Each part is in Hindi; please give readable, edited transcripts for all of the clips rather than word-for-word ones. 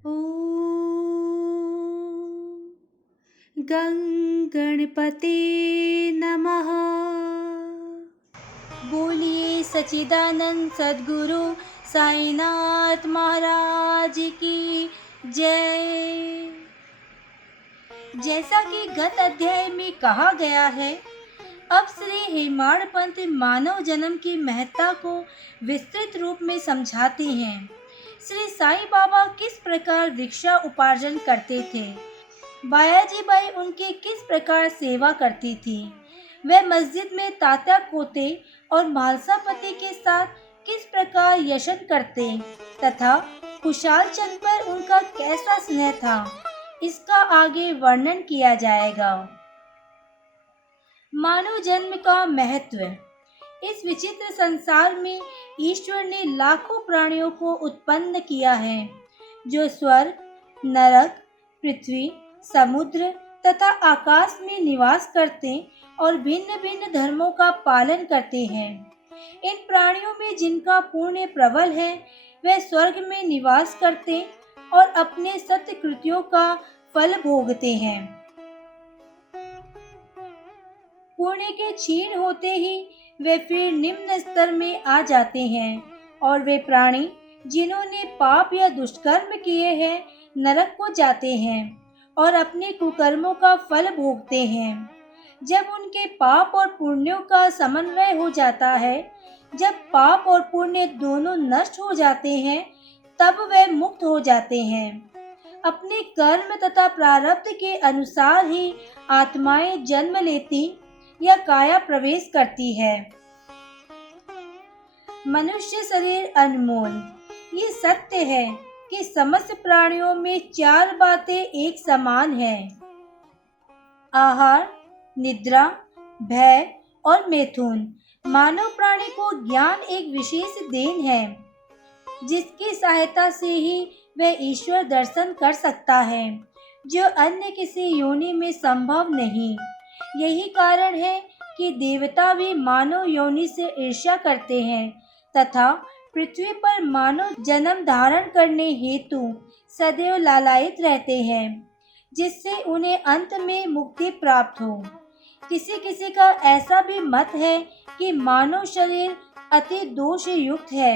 ॐ गं गणपते नमः। बोलिए सच्चिदानंद सद्गुरु साईनाथ महाराज की जय। जैसा कि गत अध्याय में कहा गया है, अब श्री हेमाड़ पंत मानव जन्म की महत्ता को विस्तृत रूप में समझाते हैं। श्री साईं बाबा किस प्रकार भिक्षा उपार्जन करते थे, बायाजी बाई उनकी किस प्रकार सेवा करती थी, वे मस्जिद में तात्या कोते और मालसा पति के साथ किस प्रकार यशन करते तथा खुशाल चंद पर उनका कैसा स्नेह था, इसका आगे वर्णन किया जाएगा। मानव जन्म का महत्व। इस विचित्र संसार में ईश्वर ने लाखों प्राणियों को उत्पन्न किया है, जो स्वर्ग, नरक, पृथ्वी, समुद्र तथा आकाश में निवास करते और भिन्न भिन्न धर्मों का पालन करते हैं। इन प्राणियों में जिनका पुण्य प्रबल है, वे स्वर्ग में निवास करते और अपने सत्य कृत्यों का फल भोगते हैं। पुण्य के क्षीण होते ही वे फिर निम्न स्तर में आ जाते हैं और वे प्राणी जिन्होंने पाप या दुष्कर्म किए हैं, नरक को जाते हैं और अपने कुकर्मों का फल भोगते हैं। जब उनके पाप और पुण्यों का समन्वय हो जाता है, जब पाप और पुण्य दोनों नष्ट हो जाते हैं, तब वे मुक्त हो जाते हैं। अपने कर्म तथा प्रारब्ध के अनुसार ही आत्माएं जन्म लेती या काया प्रवेश करती है। मनुष्य शरीर अनमोल। ये सत्य है कि समस्त प्राणियों में चार बातें एक समान हैं: आहार, निद्रा, भय और मैथुन। मानव प्राणी को ज्ञान एक विशेष देन है, जिसकी सहायता से ही वह ईश्वर दर्शन कर सकता है, जो अन्य किसी योनि में संभव नहीं। यही कारण है कि देवता भी मानव योनि से ईर्ष्या करते हैं तथा पृथ्वी पर मानव जन्म धारण करने हेतु सदैव लालायित रहते हैं, जिससे उन्हें अंत में मुक्ति प्राप्त हो। किसी किसी का ऐसा भी मत है कि मानव शरीर अति दोष युक्त है।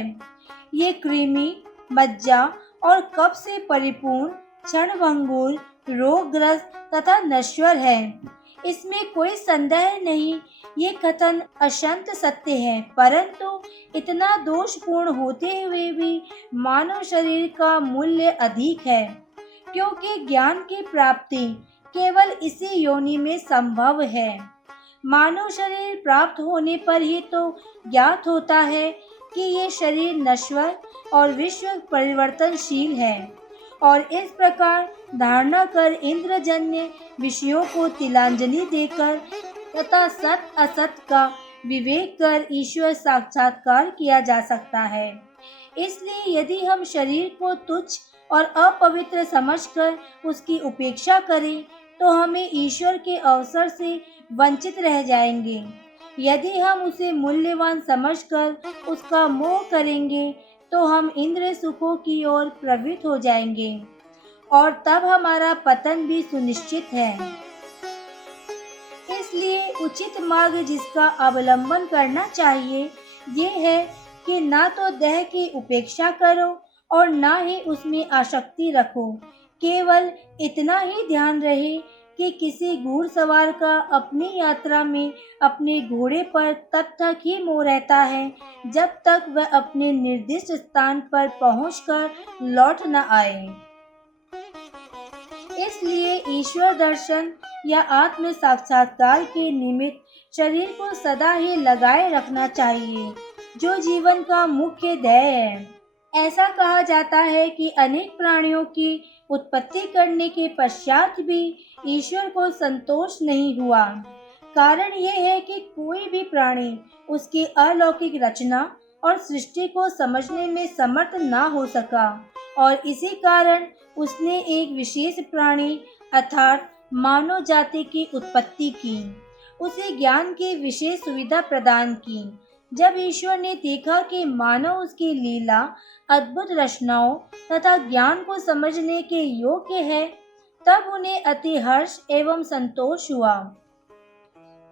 ये कृमि, मज्जा और कफ से परिपूर्ण, क्षणभंगुर, रोगग्रस्त तथा नश्वर है। इसमें कोई संदेह नहीं, ये कथन अशंत सत्य है, परंतु इतना दोषपूर्ण होते हुए भी मानव शरीर का मूल्य अधिक है, क्योंकि ज्ञान की प्राप्ति केवल इसी योनि में संभव है। मानव शरीर प्राप्त होने पर ही तो ज्ञात होता है कि ये शरीर नश्वर और विश्व परिवर्तनशील है, और इस प्रकार धारणा कर इंद्रजन्य विषयों को तिलांजलि देकर तथा सत असत का विवेक कर ईश्वर साक्षात्कार किया जा सकता है। इसलिए यदि हम शरीर को तुच्छ और अपवित्र समझकर उसकी उपेक्षा करें, तो हमें ईश्वर के अवसर से वंचित रह जाएंगे। यदि हम उसे मूल्यवान समझकर उसका मोह करेंगे, तो हम इंद्रिय सुखों की ओर प्रवृत्त हो जाएंगे और तब हमारा पतन भी सुनिश्चित है। इसलिए उचित मार्ग जिसका अवलंबन करना चाहिए, ये है कि ना तो देह की उपेक्षा करो और ना ही उसमें आसक्ति रखो। केवल इतना ही ध्यान रहे कि किसी घुड़सवार का अपनी यात्रा में अपने घोड़े पर तब तक ही मोह रहता है, जब तक वह अपने निर्दिष्ट स्थान पर पहुंचकर लौट न आए। इसलिए ईश्वर दर्शन या आत्म साक्षात्कार के निमित्त शरीर को सदा ही लगाए रखना चाहिए, जो जीवन का मुख्य ध्येय है। ऐसा कहा जाता है कि अनेक प्राणियों की उत्पत्ति करने के पश्चात भी ईश्वर को संतोष नहीं हुआ। कारण यह है कि कोई भी प्राणी उसकी अलौकिक रचना और सृष्टि को समझने में समर्थ ना हो सका, और इसी कारण उसने एक विशेष प्राणी अर्थात मानव जाति की उत्पत्ति की, उसे ज्ञान की विशेष सुविधा प्रदान की, जब ईश्वर ने देखा कि मानव उसकी लीला, अद्भुत रचनाओं तथा ज्ञान को समझने के योग्य है, तब उन्हें अति हर्ष एवं संतोष हुआ।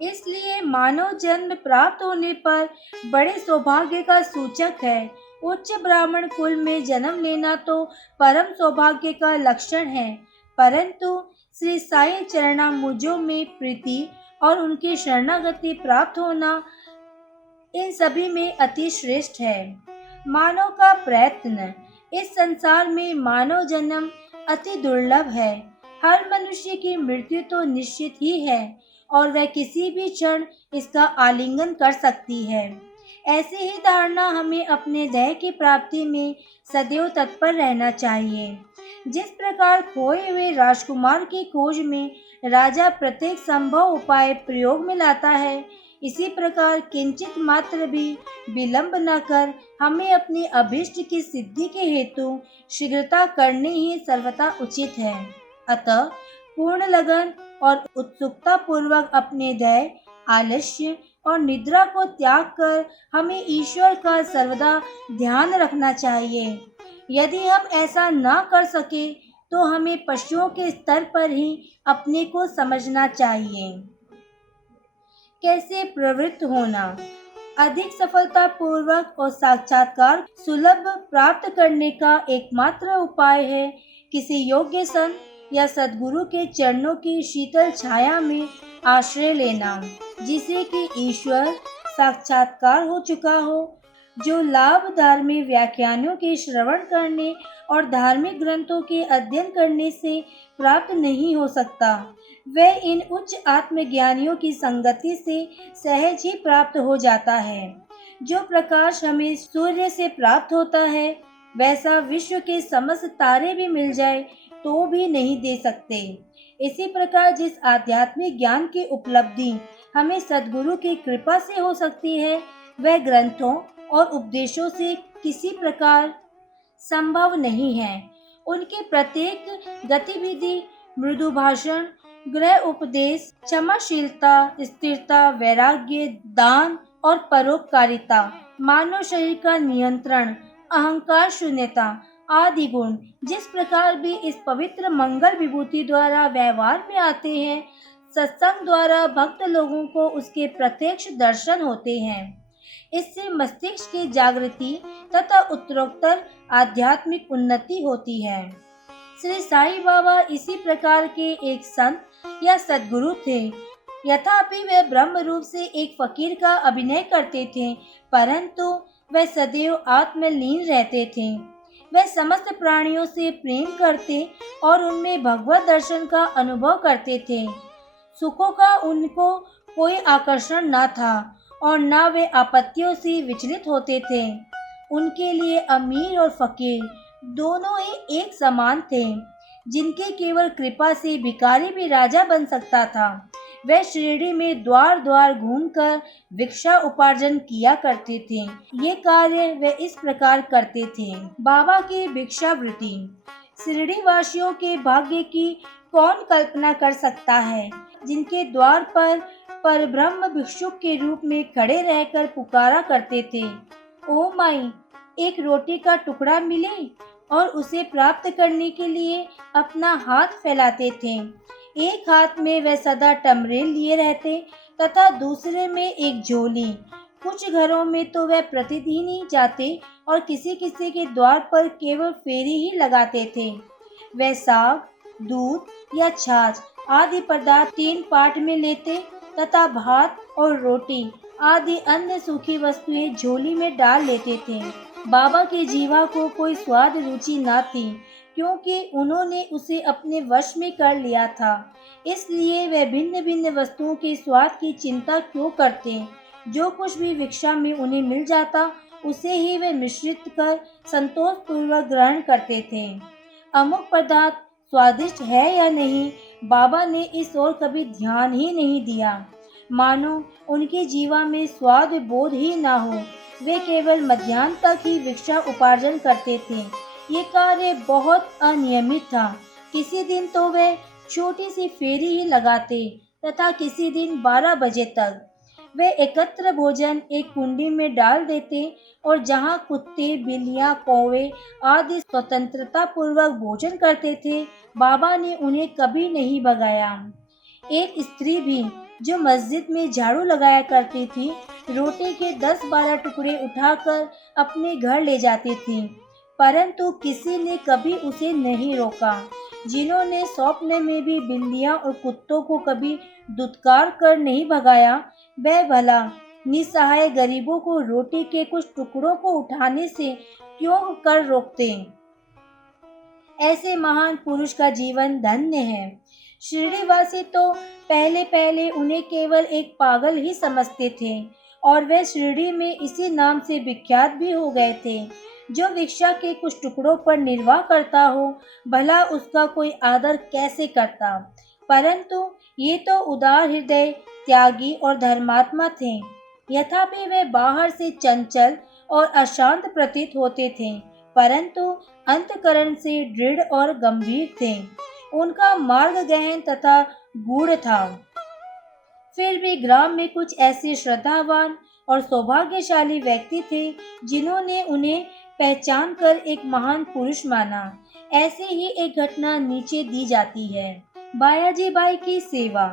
इसलिए मानव जन्म प्राप्त होने पर बड़े सौभाग्य का सूचक है। उच्च ब्राह्मण कुल में जन्म लेना तो परम सौभाग्य का लक्षण है, परंतु श्री साईं चरणाम्बुजों में प्रीति और उनकी शरणागति प्राप्त होना इन सभी में अति श्रेष्ठ है। मानव का प्रयत्न। इस संसार में मानव जन्म अति दुर्लभ है। हर मनुष्य की मृत्यु तो निश्चित ही है और वह किसी भी क्षण इसका आलिंगन कर सकती है। ऐसी ही धारणा हमें अपने ध्येय की प्राप्ति में सदैव तत्पर रहना चाहिए। जिस प्रकार खोए हुए राजकुमार की खोज में राजा प्रत्येक संभव उपाय प्रयोग में लाता है, इसी प्रकार किंचित मात्र भी विलंब न कर हमें अपनी अभीष्ट की सिद्धि के हेतु शीघ्रता करनी ही सर्वथा उचित है। अतः पूर्ण लगन और उत्सुकता पूर्वक अपने ध्येय, आलस्य और निद्रा को त्याग कर हमें ईश्वर का सर्वदा ध्यान रखना चाहिए। यदि हम ऐसा न कर सके तो हमें पशुओं के स्तर पर ही अपने को समझना चाहिए। कैसे प्रवृत्त होना। अधिक सफलता पूर्वक और साक्षात्कार सुलभ प्राप्त करने का एकमात्र उपाय है किसी योग्य संत या सद्गुरु के चरणों की शीतल छाया में आश्रय लेना, जिसे कि ईश्वर साक्षात्कार हो चुका हो, जो लाभ धार्मिक व्याख्यानों के श्रवण करने और धार्मिक ग्रंथों के अध्ययन करने से प्राप्त नहीं हो सकता। वह इन उच्च आत्मज्ञानियों की संगति से सहज ही प्राप्त हो जाता है। जो प्रकाश हमें सूर्य से प्राप्त होता है, वैसा विश्व के समस्त तारे भी मिल जाए तो भी नहीं दे सकते। इसी प्रकार जिस आध्यात्मिक ज्ञान की उपलब्धि हमें सद्गुरु की कृपा से हो सकती है, वह ग्रंथों और उपदेशों से किसी प्रकार संभव नहीं है। उनकी प्रत्येक गतिविधि, मृदु भाषण, गृह उपदेश, क्षमाशीलता, स्थिरता, वैराग्य, दान और परोपकारिता, मानव शरीर का नियंत्रण, अहंकार शून्यता आदि गुण जिस प्रकार भी इस पवित्र मंगल विभूति द्वारा व्यवहार में आते हैं, सत्संग द्वारा भक्त लोगों को उसके प्रत्यक्ष दर्शन होते हैं। इससे मस्तिष्क की जागृति तथा उत्तरोत्तर आध्यात्मिक उन्नति होती है। श्री साईं बाबा इसी प्रकार के एक संत या सद्गुरु थे। यथापि वे ब्रह्म रूप से एक फकीर का अभिनय करते थे, परंतु वे सदैव आत्मलीन रहते थे। वे समस्त प्राणियों से प्रेम करते और उनमें भगवत दर्शन का अनुभव करते थे। सुखों का उनको कोई आकर्षण न था और न वे आपत्तियों से विचलित होते थे। उनके लिए अमीर और फकीर दोनों ही एक समान थे। जिनके केवल कृपा से भिखारी भी राजा बन सकता था, वे शिरडी में द्वार द्वार घूमकर भिक्षा उपार्जन किया करते थे। ये कार्य वे इस प्रकार करते थे। बाबा की भिक्षावृत्ति। शिरडी वासियों के भाग्य की कौन कल्पना कर सकता है, जिनके द्वार पर परब्रह्म भिक्षुक के रूप में खड़े रहकर पुकारा करते थे, ओ माई, एक रोटी का टुकड़ा मिले, और उसे प्राप्त करने के लिए अपना हाथ फैलाते थे। एक हाथ में वे सदा टमरेल लिए रहते तथा दूसरे में एक झोली। कुछ घरों में तो वे प्रतिदिन ही जाते और किसी किसी के द्वार पर केवल फेरी ही लगाते थे। वे साग, दूध या छाछ आदि पदार्थ 3 पाट में लेते तथा भात और रोटी आदि अन्य सूखी वस्तुएं झोली में डाल लेते थे। बाबा के जीवा को कोई स्वाद रुचि न थी, क्योंकि उन्होंने उसे अपने वश में कर लिया था। इसलिए वे भिन्न भिन्न वस्तुओं के स्वाद की चिंता क्यों करते। जो कुछ भी भिक्षा में उन्हें मिल जाता, उसे ही वे मिश्रित कर संतोष पूर्वक ग्रहण करते थे। अमुक पदार्थ स्वादिष्ट है या नहीं, बाबा ने इस ओर कभी ध्यान ही नहीं दिया। मानो उनके जीवा में स्वाद बोध ही ना हो। वे केवल मध्याह्न तक ही भिक्षा उपार्जन करते थे। ये कार्य बहुत अनियमित था। किसी दिन तो वे छोटी सी फेरी ही लगाते तथा किसी दिन 12 बजे तक। वे एकत्र भोजन एक कुंडी में डाल देते और जहाँ कुत्ते, बिल्लियाँ, कौवे आदि स्वतंत्रता पूर्वक भोजन करते थे, बाबा ने उन्हें कभी नहीं भगाया। एक स्त्री भी जो मस्जिद में झाड़ू लगाया करती थी, रोटी के 10-12 टुकड़े उठाकर अपने घर ले जाती थी, परंतु किसी ने कभी उसे नहीं रोका। जिन्होंने स्वप्न में भी बिल्लियां और कुत्तों को कभी दुत्कार कर नहीं भगाया, वह भला निसहाय गरीबों को रोटी के कुछ टुकड़ों को उठाने से क्यों कर रोकते। ऐसे महान पुरुष का जीवन धन्य है। शिरडीवासी तो पहले पहले उन्हें केवल एक पागल ही समझते थे और वे शिरडी में इसी नाम से विख्यात भी हो गए थे। जो भिक्षा के कुछ टुकड़ों पर निर्वाह करता हो, भला उसका कोई आदर कैसे करता। परंतु ये तो उदार हृदय, त्यागी और धर्मात्मा थे। यथापि वे बाहर से चंचल और अशांत प्रतीत होते थे, परंतु अंतःकरण से दृढ़ और गंभीर थे। उनका मार्ग गहन तथा गूढ़ था। फिर भी ग्राम में कुछ ऐसे श्रद्धावान और सौभाग्यशाली व्यक्ति थे जिन्होंने उन्हें पहचान कर एक महान पुरुष माना। ऐसे ही एक घटना नीचे दी जाती है। बायाजी बाई की सेवा।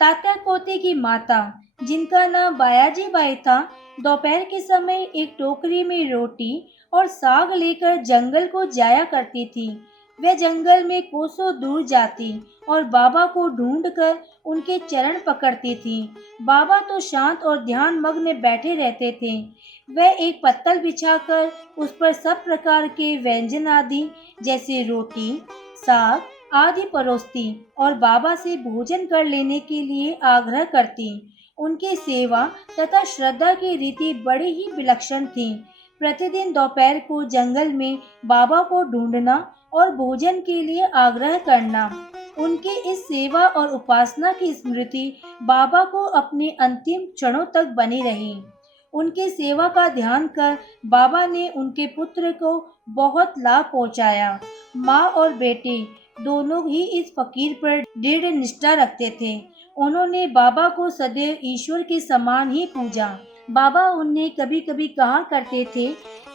तात्या कोते की माता, जिनका नाम बायाजी बाई था, दोपहर के समय एक टोकरी में रोटी और साग लेकर जंगल को जाया करती थी। वह जंगल में कोसों दूर जाती और बाबा को ढूंढकर उनके चरण पकड़ती थी। बाबा तो शांत और ध्यान मग्न बैठे रहते थे। वह एक पत्तल बिछाकर उस पर सब प्रकार के व्यंजन आदि जैसे रोटी, साग आदि परोसती और बाबा से भोजन कर लेने के लिए आग्रह करती। उनकी सेवा तथा श्रद्धा की रीति बड़ी ही विलक्षण थी। प्रतिदिन दोपहर को जंगल में बाबा को ढूंढना और भोजन के लिए आग्रह करना, उनकी इस सेवा और उपासना की स्मृति बाबा को अपने अंतिम क्षणों तक बनी रही। उनकी सेवा का ध्यान कर बाबा ने उनके पुत्र को बहुत लाभ पहुंचाया। माँ और बेटे दोनों ही इस फकीर पर दृढ़ निष्ठा रखते थे। उन्होंने बाबा को सदैव ईश्वर के समान ही पूजा। बाबा उन्हें कभी कभी कहा करते थे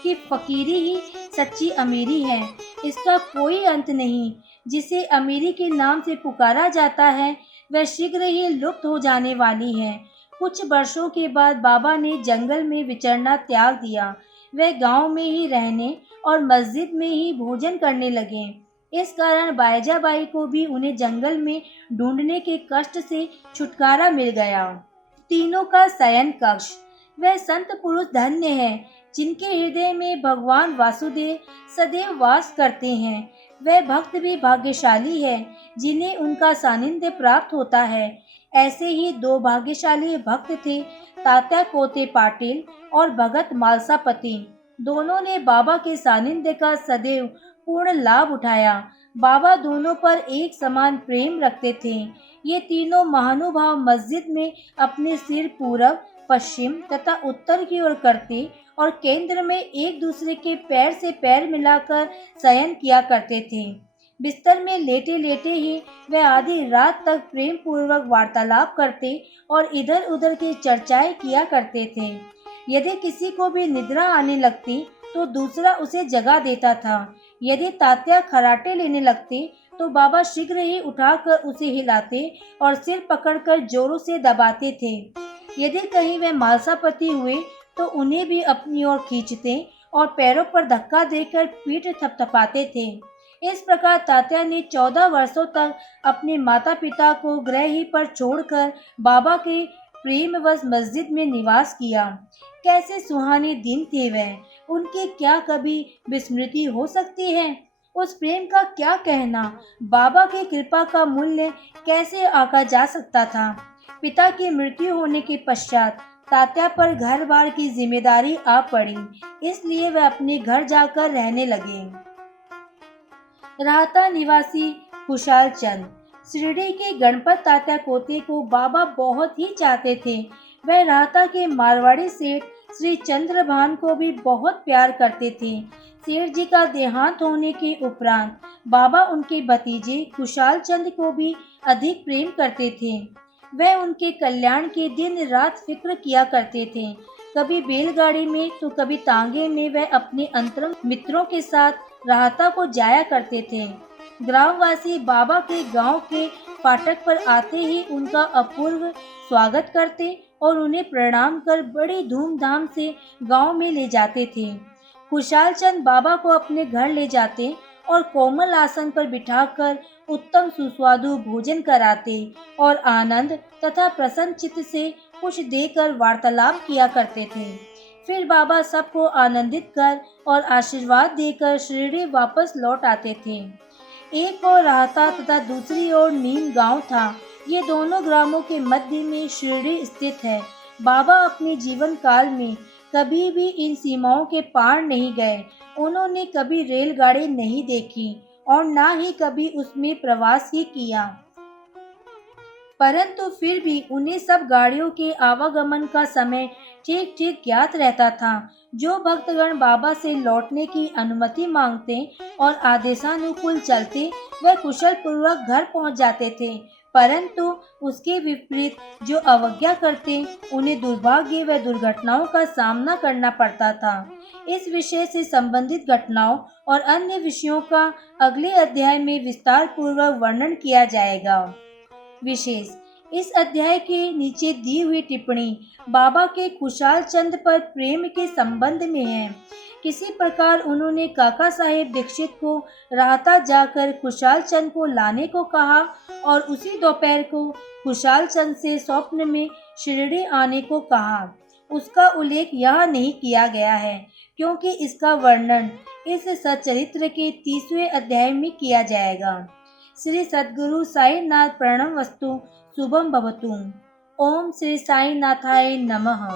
कि फकीरी ही सच्ची अमीरी है, इसका कोई अंत नहीं। जिसे अमीरी के नाम से पुकारा जाता है, वह शीघ्र ही लुप्त हो जाने वाली है। कुछ वर्षों के बाद बाबा ने जंगल में विचरना त्याग दिया। वह गांव में ही रहने और मस्जिद में ही भोजन करने लगे। इस कारण बायजाबाई को भी उन्हें जंगल में ढूंढने के कष्ट से छुटकारा मिल गया। तीनों का शयन कक्ष। वह संत पुरुष धन्य है जिनके हृदय में भगवान वासुदेव सदैव वास करते हैं। वह भक्त भी भाग्यशाली है जिन्हें उनका सानिध्य प्राप्त होता है। ऐसे ही दो भाग्यशाली भक्त थे, तात्या कोते पाटिल और भगत मालसापति। दोनों ने बाबा के सानिध्य का सदैव पूर्ण लाभ उठाया। बाबा दोनों पर एक समान प्रेम रखते थे। ये तीनों महानुभाव मस्जिद में अपने सिर पूरब, पश्चिम तथा उत्तर की ओर करते और केंद्र में एक दूसरे के पैर से पैर मिलाकर शयन किया करते थे। बिस्तर में लेटे लेटे ही वह आधी रात तक प्रेम पूर्वक वार्तालाप करते और इधर उधर की चर्चाएं किया करते थे। यदि किसी को भी निद्रा आने लगती तो दूसरा उसे जगा देता था। यदि तात्या खराटे लेने लगते तो बाबा शीघ्र ही उठाकर उसे हिलाते और सिर पकड़कर जोरों से दबाते थे। यदि कहीं वे मालसापति हुए तो उन्हें भी अपनी ओर खींचते और पैरों पर धक्का देकर पीठ थपथपाते थे। इस प्रकार तात्या ने 14 वर्षों तक अपने माता पिता को गृह ही पर छोड़कर बाबा के प्रेमवश मस्जिद में निवास किया। कैसे सुहाने दिन थे वह, उनकी क्या कभी विस्मृति हो सकती है। उस प्रेम का क्या कहना, बाबा की कृपा का मूल्य कैसे आंका जा सकता था। पिता की मृत्यु होने के पश्चात तात्या पर घर बार की जिम्मेदारी आ पड़ी, इसलिए वह अपने घर जाकर रहने लगे। राहता निवासी खुशाल चंद। शिरडी के गणपत तात्या कोते को बाबा बहुत ही चाहते थे। वह राहता के मारवाड़ी सेठ श्री चंद्रभान को भी बहुत प्यार करते थे। सेठ जी का देहांत होने के उपरांत बाबा उनके भतीजे खुशाल चंद को भी अधिक प्रेम करते थे। वह उनके कल्याण की दिन रात फिक्र किया करते थे। कभी बैलगाड़ी में तो कभी तांगे में वह अपने अंतरंग मित्रों के साथ राहता को जाया करते थे। ग्रामवासी बाबा के गांव के फाटक पर आते ही उनका अपूर्व स्वागत करते और उन्हें प्रणाम कर बड़ी धूमधाम से गांव में ले जाते थे। खुशाल चंद बाबा को अपने घर ले जाते और कोमल आसन पर बिठाकर उत्तम सुस्वादु भोजन कराते और आनंद तथा प्रसन्न चित्त से कुछ देकर वार्तालाप किया करते थे। फिर बाबा सबको आनंदित कर और आशीर्वाद देकर शिरडी वापस लौट आते थे। एक ओर राहता तथा दूसरी ओर नीम गांव था। ये दोनों ग्रामों के मध्य में शिरडी स्थित है। बाबा अपने जीवन काल में कभी भी इन सीमाओं के पार नहीं गए। उन्होंने कभी रेलगाड़ी नहीं देखी और ना ही कभी उसमें प्रवास ही किया, परंतु फिर भी उन्हें सब गाड़ियों के आवागमन का समय ठीक ठीक ज्ञात रहता था। जो भक्तगण बाबा से लौटने की अनुमति मांगते और आदेशानुकूल चलते वह कुशल पूर्वक घर पहुंच जाते थे, परंतु उसके विपरीत जो अवज्ञा करते उन्हें दुर्भाग्य व दुर्घटनाओं का सामना करना पड़ता था। इस विषय से संबंधित घटनाओं और अन्य विषयों का अगले अध्याय में विस्तार पूर्वक वर्णन किया जाएगा। विशेष इस अध्याय के नीचे दी हुई टिप्पणी बाबा के खुशाल चंद पर प्रेम के संबंध में है। किसी प्रकार उन्होंने काका साहेब दीक्षित को राहता जाकर खुशाल चंद को लाने को कहा और उसी दोपहर को खुशाल चंद से स्वप्न में शिरडी आने को कहा। उसका उल्लेख यहाँ नहीं किया गया है क्योंकि इसका वर्णन इस सच्चरित्र के 30वें अध्याय में किया जाएगा। श्री सद्गुरु साईनाथ प्रणमस्तु। शुभम भवतु। ओम श्री साईनाथाय नमः।